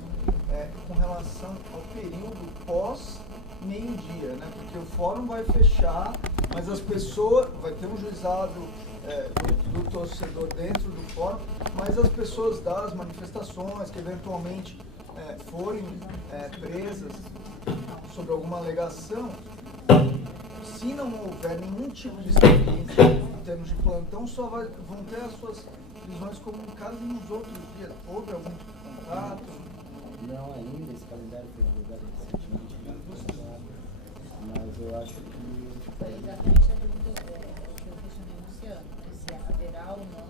com relação ao período pós meio-dia, né? Porque o fórum vai fechar, mas as pessoas, vai ter um juizado do torcedor dentro do fórum, mas as pessoas das manifestações que eventualmente forem presas sobre alguma alegação, se não houver nenhum tipo de experiência em termos de plantão, só vão ter as suas prisões comunicadas nos outros dias. Houve algum tipo de contato? Não ainda, esse calendário foi divulgado recentemente, mas eu acho que... Foi exatamente a dúvida que eu questionei no Luciano, se haverá ou não,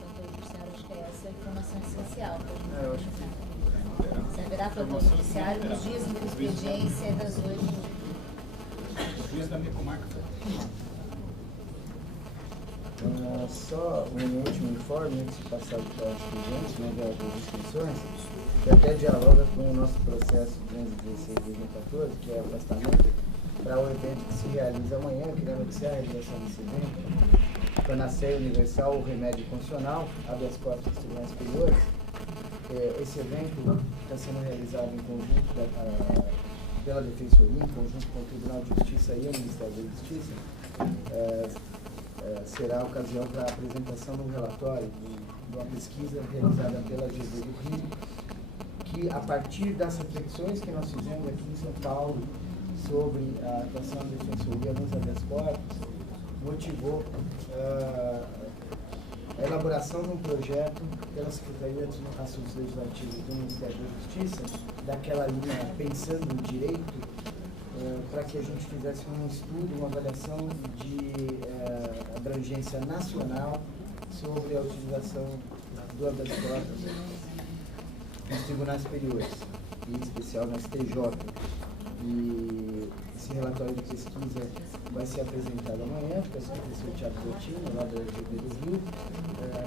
plantão judiciário, acho que essa é a informação essencial. Eu acho que se haverá plantão judiciário nos dias em que a expediência é das 8 O juiz da minha comarca foi. Só um último informe, antes de passar para os estudantes, das inscrições, que até dialoga com o nosso processo 216-2014, que é o afastamento, para o evento que se realiza amanhã, que deve ser a realização desse evento, foi na Ceia Universal, o Remédio Constitucional, habeas corpus dos tribunais superiores. Esse evento está sendo realizado em conjunto pela Defensoria, em conjunto com o Tribunal de Justiça e o Ministério da Justiça. Será a ocasião para a apresentação do relatório de uma pesquisa realizada pela GV do Rio, que a partir das reflexões que nós fizemos aqui em São Paulo sobre a atuação da Defensoria nos habeas corpus, motivou a elaboração de um projeto pela Secretaria de Assuntos Legislativos do Ministério da Justiça, daquela linha Pensando no Direito, para que a gente fizesse um estudo, uma avaliação de abrangência nacional sobre a utilização do habeas corpus nos tribunais superiores, em especial no STJ. E esse relatório de pesquisa vai ser apresentado amanhã pelo professor Thiago Bottini, lá da GV do Rio,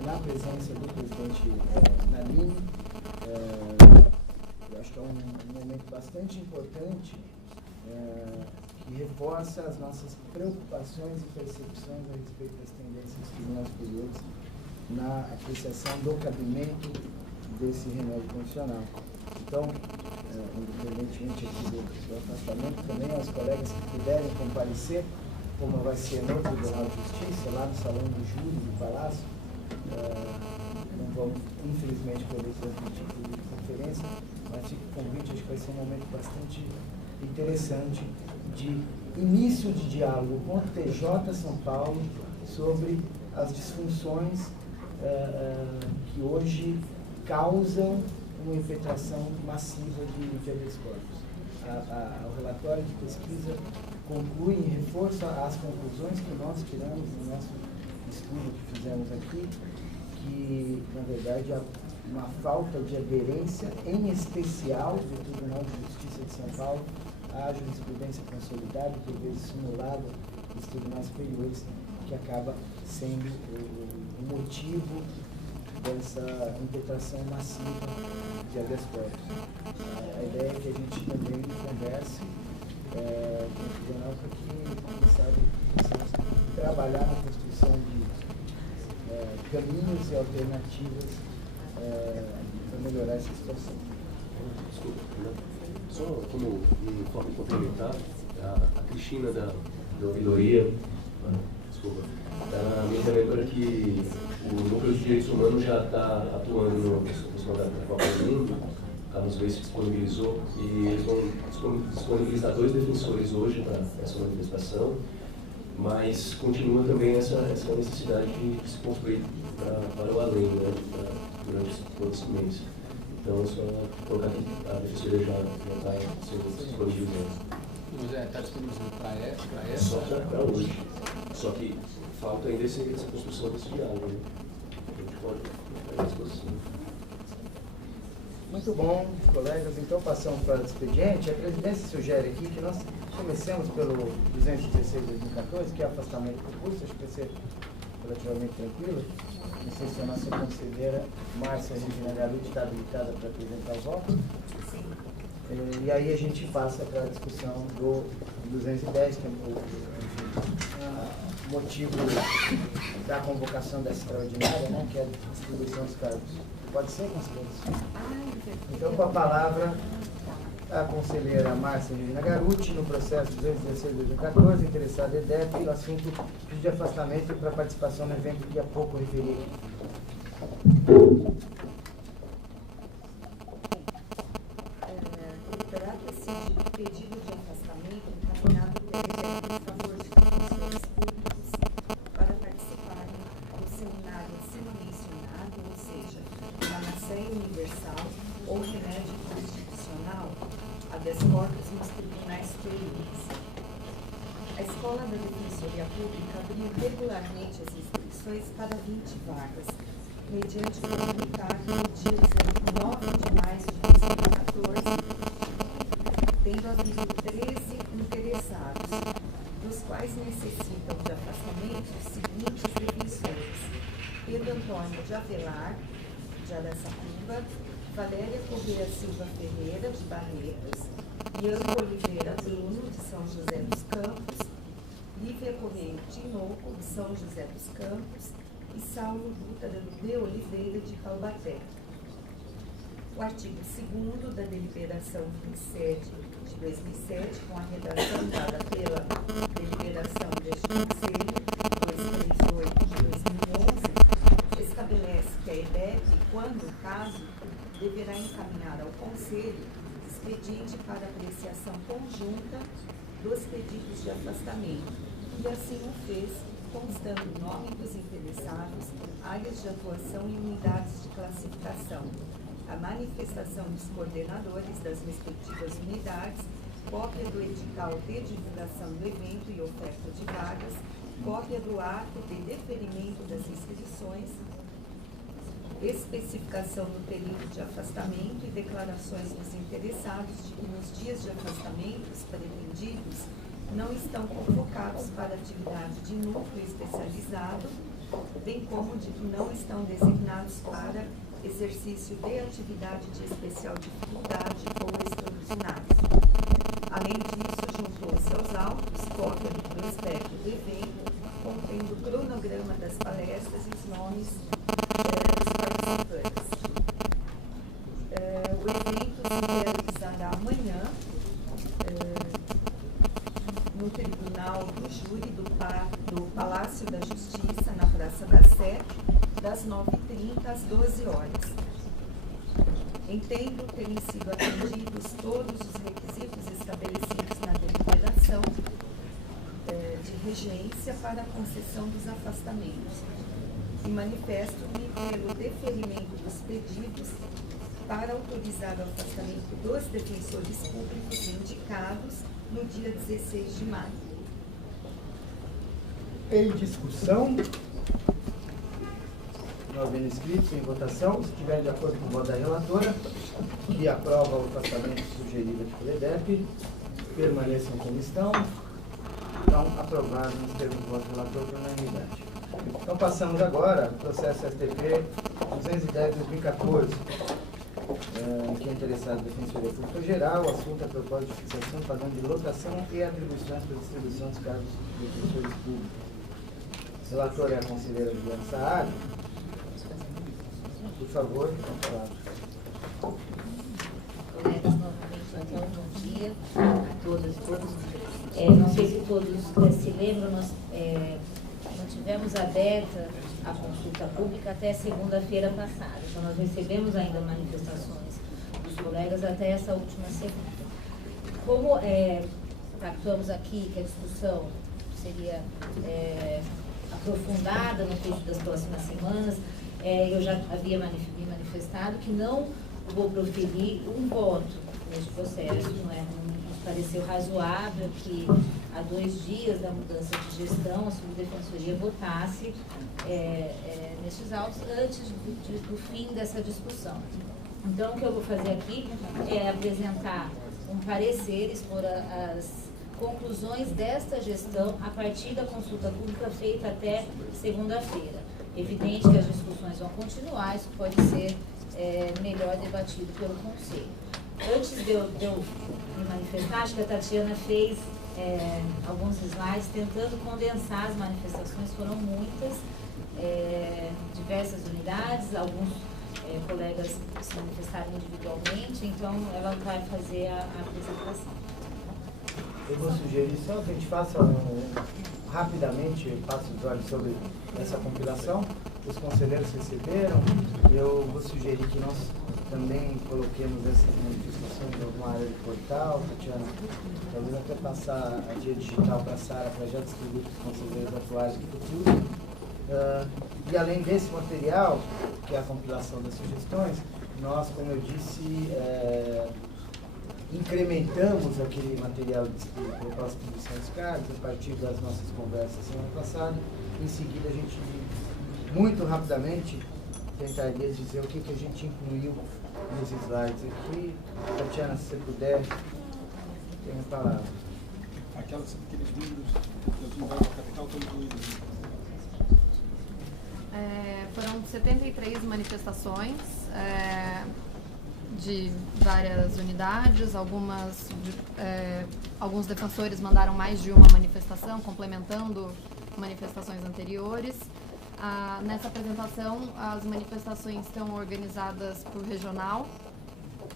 na presença do presidente Nalini. Eu acho que é um momento bastante importante, que reforça as nossas preocupações e percepções a respeito das tendências dos tribunais superiores na apreciação do cabimento desse remédio constitucional. Então, independentemente aqui do afastamento, também aos colegas que puderem comparecer, como vai ser no Tribunal de Justiça, lá no Salão do Júri do Palácio, não vamos, infelizmente, poder transmitir por videoconferência, mas fica o convite, acho que vai ser um momento bastante interessante de início de diálogo com o TJ São Paulo sobre as disfunções que hoje causam uma infiltração massiva de habeas corpus. O relatório de pesquisa conclui e reforça as conclusões que nós tiramos no nosso estudo que fizemos aqui, que, na verdade, há uma falta de aderência, em especial do Tribunal de Justiça de São Paulo, à jurisprudência consolidada, por vezes simulada dos tribunais superiores, que acaba sendo o motivo dessa infiltração massiva de habeas corpus. A ideia é que a gente também converse com o tribunal para que, quem sabe, possamos trabalhar na construção de caminhos e alternativas para melhorar essa situação. Desculpa, só como forma complementar, a Cristina da ouvidoria, desculpa, me lembrando que o Núcleo de Direitos Humanos já está atuando no mandato da Copa do Mundo, a Carlos Reis se disponibilizou, e eles vão disponibilizar 2 defensores hoje para essa manifestação, mas continua também essa necessidade de se construir para o além, né, durante todo esse mês. Então, só colocar que a defensoria já está sendo disponibilizada. Está disponibilizado para essa? Só para hoje. Só que falta ainda essa construção desse diálogo, né? A gente pode fazer a disposição. Muito bom, colegas. Então, passamos para o expediente. A presidência sugere aqui que nós comecemos pelo 216/2014, que é afastamento por curso. Acho que vai ser relativamente tranquilo. Não sei se a nossa conselheira Márcia Regina Galucci está habilitada para apresentar o voto. E aí a gente passa para a discussão do 210, que é o motivo da convocação dessa extraordinária, né, que é a distribuição dos cargos. Pode ser, conselheiros? Então, com a palavra, a conselheira Márcia Regina Garuti, no processo 216/2014, interessada EDEP, o assunto pedido de afastamento para participação no evento que há pouco referi. Trata-se de pedido de afastamento encaminhado pelo EDEP em favor de funcionários públicos para participarem do seminário Ensino Mencionado, ou seja, Panaceia Universal ou Remédio Constitucional, habeas corpus nos tribunais superiores. A Escola da Defensoria Pública abriu regularmente as inscrições para 20 vagas, mediante comunicado no dia 19 de maio de 2014, tendo havido 13 interessados, dos quais necessitam de afastamento os seguintes defensores: Pedro Antônio de Avelar, de Araçatuba, Valéria Corrêa Silva Ferreira, de Barretos, Bianca Oliveira Bruno, de São José dos Campos, Lívia Correia Tinoco, de São José dos Campos, e Saulo Dutra de Oliveira, de Taubaté. O artigo 2º da deliberação 27 de 2007, com a redação dada pela deliberação deste Conselho 238 de 2011, estabelece que a EDEP, quando caso, deverá encaminhar ao Conselho expediente para apreciação conjunta dos pedidos de afastamento, e assim o fez, constando o nome dos interessados, áreas de atuação e unidades de classificação, a manifestação dos coordenadores das respectivas unidades, cópia do edital de divulgação do evento e oferta de vagas, cópia do ato de deferimento das inscrições, especificação do período de afastamento e declarações dos interessados de que nos dias de afastamentos pretendidos não estão convocados para atividade de núcleo especializado, bem como de que não estão designados para exercício de atividade de especial dificuldade ou extraordinária. Além disso, juntou-se aos autos cópia do prospecto do evento, contendo o cronograma das palestras e os nomes dos participantes. O evento se realizará amanhã no Tribunal do Júri do Palácio da Justiça, na Praça da Sé, das 9h30 às 12 horas. Entendo terem sido atendidos todos os requisitos estabelecidos na deliberação de regência para a concessão dos afastamentos e manifesto-me pelo deferimento dos pedidos para autorizar o afastamento dos defensores públicos indicados no dia 16 de maio. Em discussão, não havendo inscritos em votação, se estiver de acordo com o voto da relatora, que aprova o afastamento sugerido pelo EDEP, permaneçam como estão. Então, aprovado nos termos do voto do relator por unanimidade. Então, passamos agora ao processo STP 210/2014, que é interessado na Defensoria Pública Geral, o assunto é propósito de fixação, padrão de lotação e atribuições para distribuição dos cargos de defensores públicos. O relator é a conselheira Juliana Saad. Por favor, com a palavra. Colegas, novamente, então, bom dia a todas e todos. Não sei se todos se lembram, nós mantivemos aberta a consulta pública até segunda-feira passada. Então, nós recebemos ainda manifestações dos colegas até essa última segunda. Como pactuamos aqui que a discussão seria aprofundada no curso das próximas semanas, eu já havia me manifestado que não vou proferir um voto neste processo, nos pareceu razoável que há 2 dias da mudança de gestão a subdefensoria votasse nestes autos antes do fim dessa discussão. Então, o que eu vou fazer aqui é apresentar um parecer, expor as conclusões desta gestão a partir da consulta pública feita até segunda-feira. Evidente que as discussões vão continuar, isso pode ser melhor debatido pelo Conselho. antes de eu me manifestar, acho que a Tatiana fez alguns slides tentando condensar as manifestações, foram muitas, diversas unidades, alguns colegas se manifestaram individualmente, então ela vai fazer a apresentação. Eu vou sugerir só que a gente faça rapidamente, passe os olhos sobre essa compilação. Os conselheiros receberam. Eu vou sugerir que nós também coloquemos essas manifestações em alguma área do portal, Tatiana. Talvez até passar a dia digital para a Sara, para já distribuir para os conselheiros atuais e futuros. E além desse material, que é a compilação das sugestões, nós, como eu disse, incrementamos aquele material de proposta de distribuição dos cargos a partir das nossas conversas semana passada. Em seguida, a gente, muito rapidamente, tentaria dizer o que a gente incluiu nos slides aqui. Tatiana, se você puder, tem a palavra. Aqueles livros das unidades da capital estão incluídos. Foram 73 manifestações de várias unidades, alguns defensores mandaram mais de uma manifestação, complementando manifestações anteriores. Nessa apresentação, as manifestações estão organizadas por regional,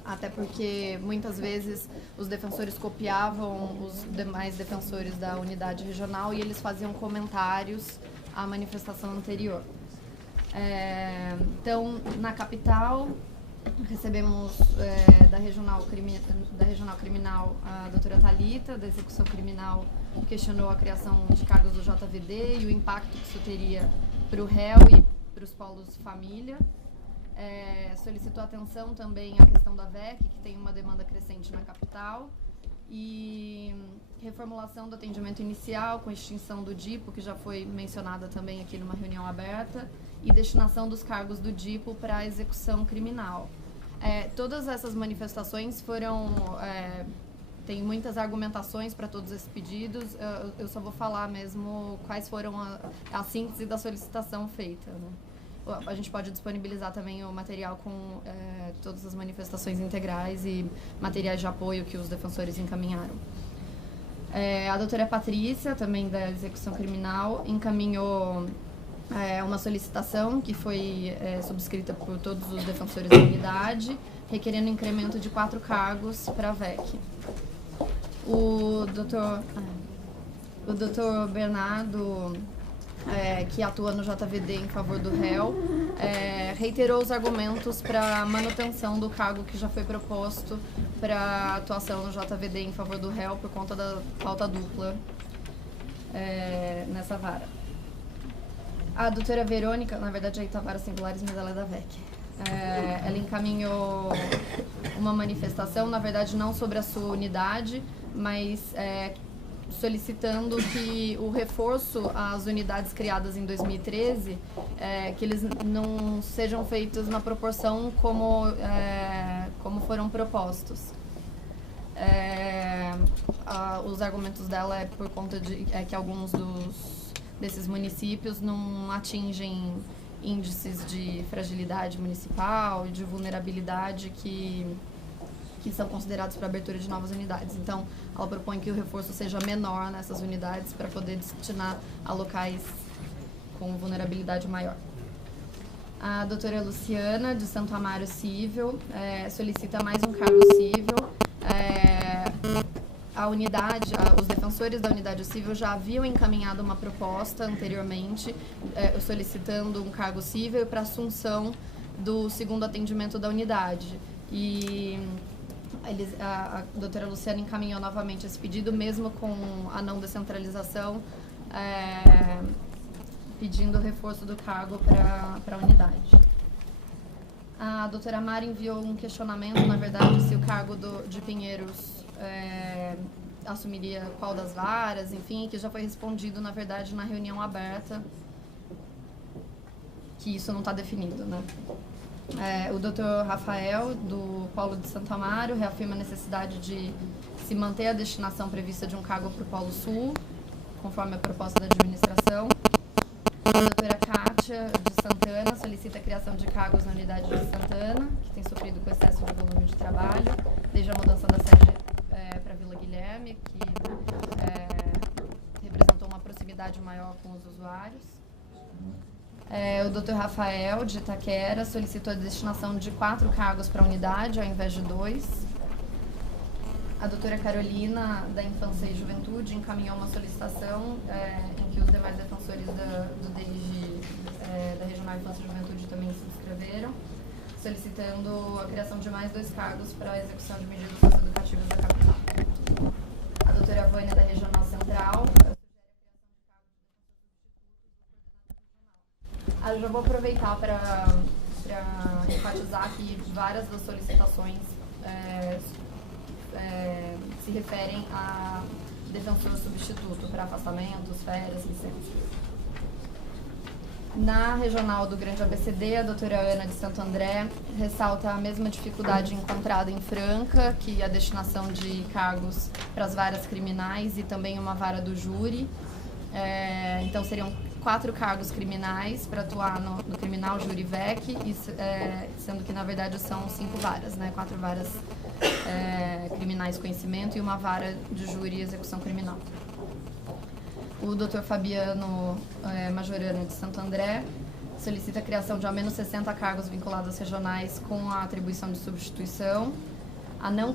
até porque muitas vezes os defensores copiavam os demais defensores da unidade regional e eles faziam comentários à manifestação anterior. Então, na capital, recebemos da regional criminal a doutora Thalita, da execução criminal, questionou a criação de cargos do JVD e o impacto que isso teria para o réu e para os polos família. Solicitou atenção também à questão da VEC, que tem uma demanda crescente na capital, e reformulação do atendimento inicial, com extinção do DIPO, que já foi mencionada também aqui numa reunião aberta, e destinação dos cargos do DIPO para a execução criminal. Todas essas manifestações foram... tem muitas argumentações para todos esses pedidos, eu só vou falar mesmo quais foram a síntese da solicitação feita, né? A gente pode disponibilizar também o material com todas as manifestações integrais e materiais de apoio que os defensores encaminharam. A doutora Patrícia, também da execução criminal, encaminhou uma solicitação que foi subscrita por todos os defensores da unidade, requerendo incremento de 4 cargos para a VEC. O doutor Bernardo, que atua no JVD em favor do réu, reiterou os argumentos para manutenção do cargo que já foi proposto para atuação no JVD em favor do réu por conta da pauta dupla nessa vara. A doutora Verônica, na verdade, aí tá varas singulares, mas ela é da VEC. Ela encaminhou uma manifestação, na verdade, não sobre a sua unidade, mas solicitando que o reforço às unidades criadas em 2013, que eles não sejam feitos na proporção como foram propostos. Os argumentos dela é por conta de que alguns desses municípios não atingem índices de fragilidade municipal e de vulnerabilidade que são considerados para abertura de novas unidades. Então, ela propõe que o reforço seja menor nessas unidades para poder destinar a locais com vulnerabilidade maior. A doutora Luciana, de Santo Amaro Cível, solicita mais um cargo cível. A unidade, os defensores da unidade cível já haviam encaminhado uma proposta anteriormente, solicitando um cargo cível para assunção do segundo atendimento da unidade. E a doutora Luciana encaminhou novamente esse pedido, mesmo com a não descentralização, pedindo o reforço do cargo para a unidade. A doutora Mara enviou um questionamento, na verdade, se o cargo de Pinheiros assumiria qual das varas, enfim, que já foi respondido, na verdade, na reunião aberta, que isso não está definido, né? O doutor Rafael, do Polo de Santo Amaro, reafirma a necessidade de se manter a destinação prevista de um cargo para o Polo Sul, conforme a proposta da administração. A doutora Kátia, de Santana, solicita a criação de cargos na unidade de Santana, que tem sofrido com excesso de volume de trabalho. desde a mudança da sede para Vila Guilherme, que representou uma proximidade maior com os usuários. O Dr. Rafael, de Itaquera, solicitou a destinação de 4 cargos para a unidade, ao invés de 2. A doutora Carolina, da Infância e Juventude, encaminhou uma solicitação em que os demais defensores do DIG da Regional Infância e Juventude também subscreveram, solicitando a criação de mais 2 cargos para a execução de medidas socioeducativas da capital. A doutora Vânia, da Regional Central, eu já vou aproveitar para enfatizar que várias das solicitações se referem a defensor substituto para afastamentos, férias, licenças. Na regional do Grande ABCD, a doutora Ana de Santo André ressalta a mesma dificuldade encontrada em Franca, que a destinação de cargos para as varas criminais e também uma vara do júri. Então seriam 4 cargos criminais para atuar no criminal, júri, VEC, sendo que na verdade são 5 varas, né? 4 varas criminais conhecimento e uma vara de júri e execução criminal. O Dr. Fabiano Majorana, de Santo André, solicita a criação de ao menos 60 cargos vinculados regionais com a atribuição de substituição, a não